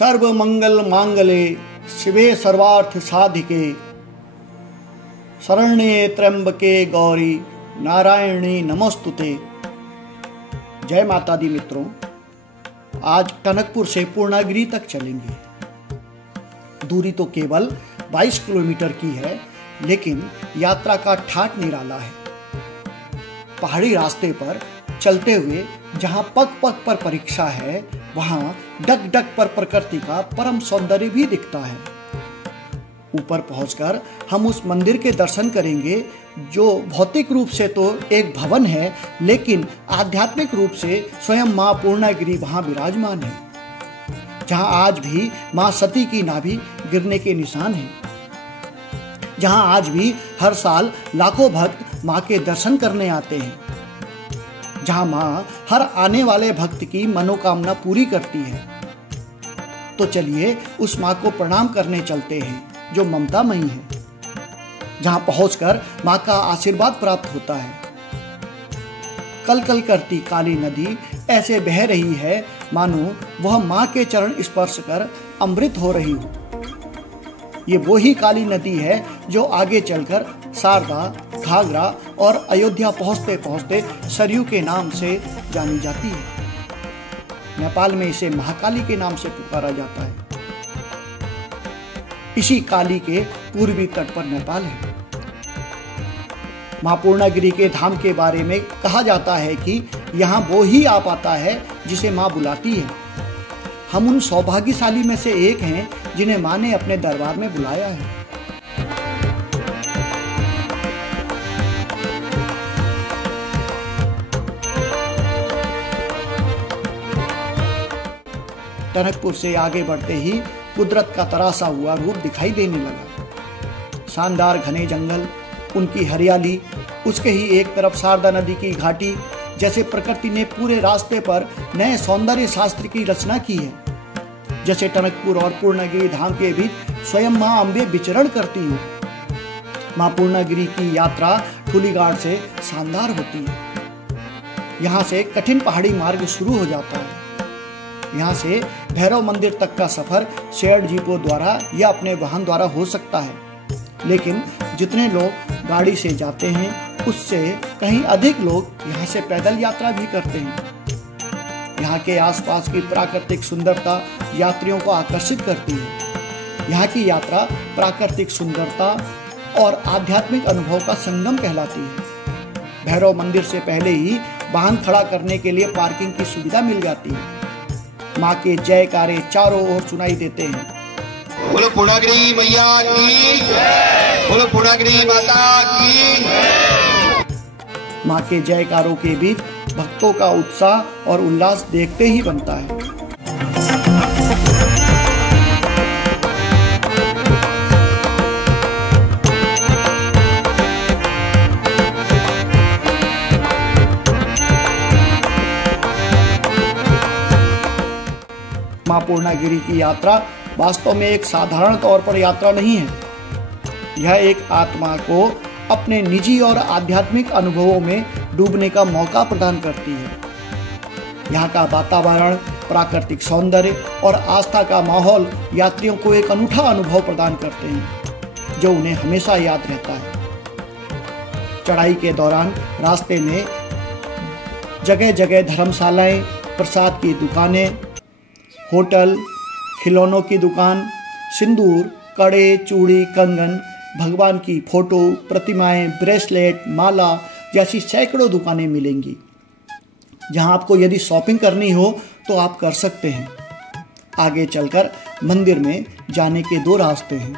सर्व मंगल मांगले शिवे सर्वार्थ साधिके शरण्ये त्र्यंबके गौरी नारायणी नमोस्तुते। जय माता दी मित्रों, आज टनकपुर से पूर्णागिरि तक चलेंगे। दूरी तो केवल 22 किलोमीटर की है, लेकिन यात्रा का ठाट निराला है। पहाड़ी रास्ते पर चलते हुए जहां पग पग पर परीक्षा है, वहां डग डग पर प्रकृति का परम सौंदर्य भी दिखता है। ऊपर पहुंचकर हम उस मंदिर के दर्शन करेंगे जो भौतिक रूप से तो एक भवन है, लेकिन आध्यात्मिक रूप से स्वयं मां पूर्णागिरि वहां विराजमान है, जहां आज भी मां सती की नाभि गिरने के निशान हैं, जहां आज भी हर साल लाखों भक्त मां के दर्शन करने आते हैं, जहां मां हर आने वाले भक्त की मनोकामना पूरी करती है। तो चलिए उस मां को प्रणाम करने चलते हैं जो ममतामयी है, जहां पहुंचकर मां का आशीर्वाद प्राप्त होता है। कल कल करती काली नदी ऐसे बह रही है मानो वह मां के चरण स्पर्श कर अमृत हो रही हो। ये वो ही काली नदी है जो आगे चलकर शारदा, घाघरा और अयोध्या पहुंचते पहुंचते सरयू के नाम से जानी जाती है। नेपाल में इसे महाकाली के नाम से पुकारा जाता है। इसी काली के पूर्वी तट पर नेपाल है। मां पूर्णागिरि के धाम के बारे में कहा जाता है कि यहाँ वो ही आ पाता है जिसे मां बुलाती है। हम उन सौभाग्यशाली में से एक हैं जिन्हें मां ने अपने दरबार में बुलाया है। टनकपुर से आगे बढ़ते ही कुदरत का तरासा हुआ रूप दिखाई देने लगा। शानदार घने जंगल, उनकी हरियाली, उसके ही एक तरफ शारदा नदी की घाटी, जैसे प्रकृति ने पूरे रास्ते पर नए सौंदर्य शास्त्र की रचना की है। जैसे टनकपुर और पूर्णागिरि धाम के बीच स्वयं मां अम्बे विचरण करती हो। मां पूर्णागिरि की यात्रा ठुलीगाड़ से शानदार होती है। यहाँ से कठिन पहाड़ी मार्ग शुरू हो जाता है। यहाँ से भैरव मंदिर तक का सफर शेयर्ड जीपों द्वारा या अपने वाहन द्वारा हो सकता है, लेकिन जितने लोग गाड़ी से जाते हैं उससे कहीं अधिक लोग यहाँ से पैदल यात्रा भी करते हैं। यहाँ के आसपास की प्राकृतिक सुंदरता यात्रियों को आकर्षित करती है। यहाँ की यात्रा प्राकृतिक सुंदरता और आध्यात्मिक अनुभव का संगम कहलाती है। भैरव मंदिर से पहले ही वाहन खड़ा करने के लिए पार्किंग की सुविधा मिल जाती है। मां के जयकारे चारों ओर सुनाई देते हैं। बोलो पूर्णागिरि मैया की, बोलो पूर्णागिरि माता की। मां के जयकारों के बीच भक्तों का उत्साह और उल्लास देखते ही बनता है। मां पूर्णागिरि की यात्रा वास्तव में एक साधारण तौर पर यात्रा नहीं है। यह एक आत्मा को अपने निजी और आध्यात्मिक अनुभवों में डूबने का मौका प्रदान करती है। यहाँ का वातावरण, प्राकृतिक सौंदर्य और आस्था का माहौल यात्रियों को एक अनूठा अनुभव प्रदान करते हैं, जो उन्हें हमेशा याद रहता है। चढ़ाई के दौरान रास्ते में जगह जगह धर्मशालाएं, प्रसाद की दुकानें, होटल, खिलौनों की दुकान, सिंदूर, कड़े, चूड़ी, कंगन, भगवान की फोटो, प्रतिमाएं, ब्रेसलेट, माला जैसी सैकड़ों दुकानें मिलेंगी। जहां आपको यदि शॉपिंग करनी हो तो आप कर सकते हैं। आगे चलकर मंदिर में जाने के 2 रास्ते हैं।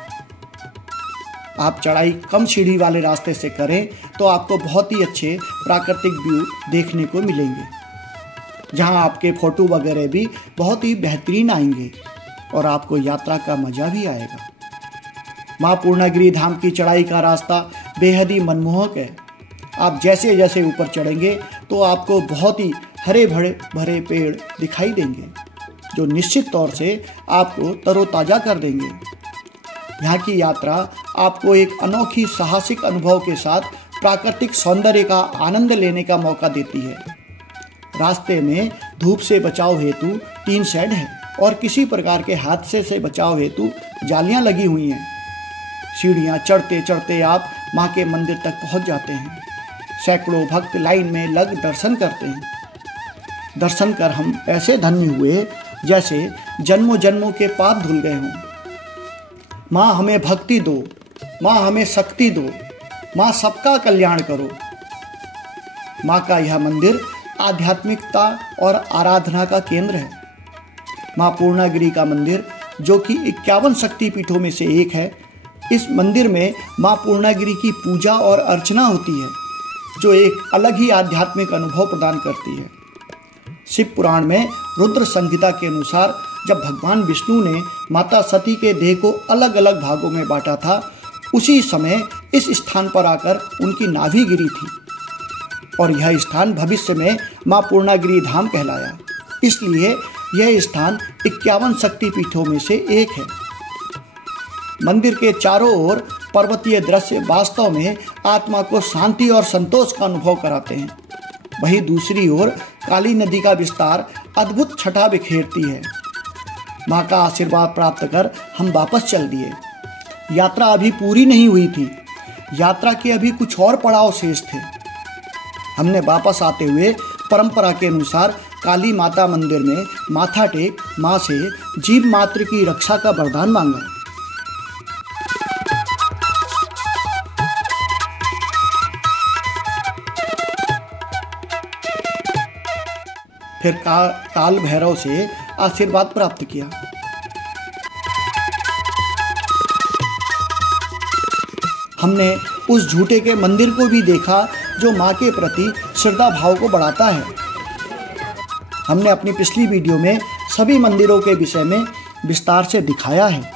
आप चढ़ाई कम सीढ़ी वाले रास्ते से करें तो आपको बहुत ही अच्छे प्राकृतिक व्यू देखने को मिलेंगे, जहां आपके फोटो वगैरह भी बहुत ही बेहतरीन आएंगे और आपको यात्रा का मजा भी आएगा। मां पूर्णागिरि धाम की चढ़ाई का रास्ता बेहद ही मनमोहक है। आप जैसे जैसे ऊपर चढ़ेंगे तो आपको बहुत ही हरे भरे पेड़ दिखाई देंगे, जो निश्चित तौर से आपको तरोताजा कर देंगे। यहाँ की यात्रा आपको एक अनोखी साहसिक अनुभव के साथ प्राकृतिक सौंदर्य का आनंद लेने का मौका देती है। रास्ते में धूप से बचाव हेतु टीन शेड है। और किसी प्रकार के हादसे से बचाव हेतु जालियां लगी हुई हैं। सीढ़ियां चढ़ते चढ़ते आप मां के मंदिर तक पहुंच जाते हैं। सैकड़ों भक्त लाइन में लग दर्शन करते हैं। दर्शन कर हम ऐसे धन्य हुए जैसे जन्मों जन्मों के पाप धुल गए हों। मां हमें भक्ति दो, मां हमें शक्ति दो, मां सबका कल्याण करो। मां का यह मंदिर आध्यात्मिकता और आराधना का केंद्र है। मां पूर्णागिरि का मंदिर, जो कि 51 शक्तिपीठों में से एक है, इस मंदिर में मां पूर्णागिरि की पूजा और अर्चना होती है, जो एक अलग ही आध्यात्मिक अनुभव प्रदान करती है। शिव पुराण में रुद्र संहिता के अनुसार जब भगवान विष्णु ने माता सती के देह को अलग अलग भागों में बांटा था, उसी समय इस स्थान पर आकर उनकी नाभि गिरी थी और यह स्थान भविष्य में मां पूर्णागिरि धाम कहलाया। इसलिए यह स्थान 51 शक्तिपीठों में से एक है। मंदिर के चारों ओर पर्वतीय दृश्य वास्तव में आत्मा को शांति और संतोष का अनुभव कराते हैं। वहीं दूसरी ओर काली नदी का विस्तार अद्भुत छटा बिखेरती है। मां का आशीर्वाद प्राप्त कर हम वापस चल दिए। यात्रा अभी पूरी नहीं हुई थी। यात्रा के अभी कुछ और पड़ाव शेष थे। हमने वापस आते हुए परंपरा के अनुसार काली माता मंदिर में माथा टेक मां से जीव मात्र की रक्षा का वरदान मांगा। फिर काल भैरव से आशीर्वाद प्राप्त किया। हमने उस झूठे के मंदिर को भी देखा जो मां के प्रति श्रद्धा भाव को बढ़ाता है। हमने अपनी पिछली वीडियो में सभी मंदिरों के विषय में विस्तार से दिखाया है।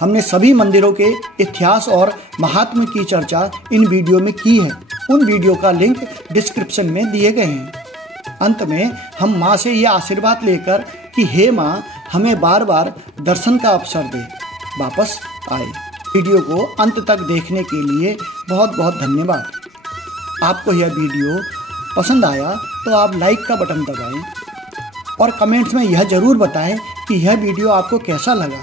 हमने सभी मंदिरों के इतिहास और महात्म्य की चर्चा इन वीडियो में की है। उन वीडियो का लिंक डिस्क्रिप्शन में दिए गए हैं। अंत में हम मां से यह आशीर्वाद लेकर कि हे मां, हमें बार बार दर्शन का अवसर दे, वापस आए। वीडियो को अंत तक देखने के लिए बहुत बहुत धन्यवाद। आपको यह वीडियो पसंद आया तो आप लाइक का बटन दबाएं और कमेंट्स में यह ज़रूर बताएं कि यह वीडियो आपको कैसा लगा।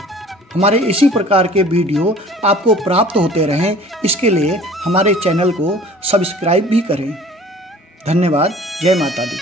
हमारे इसी प्रकार के वीडियो आपको प्राप्त होते रहें, इसके लिए हमारे चैनल को सब्सक्राइब भी करें। धन्यवाद। जय माता दी।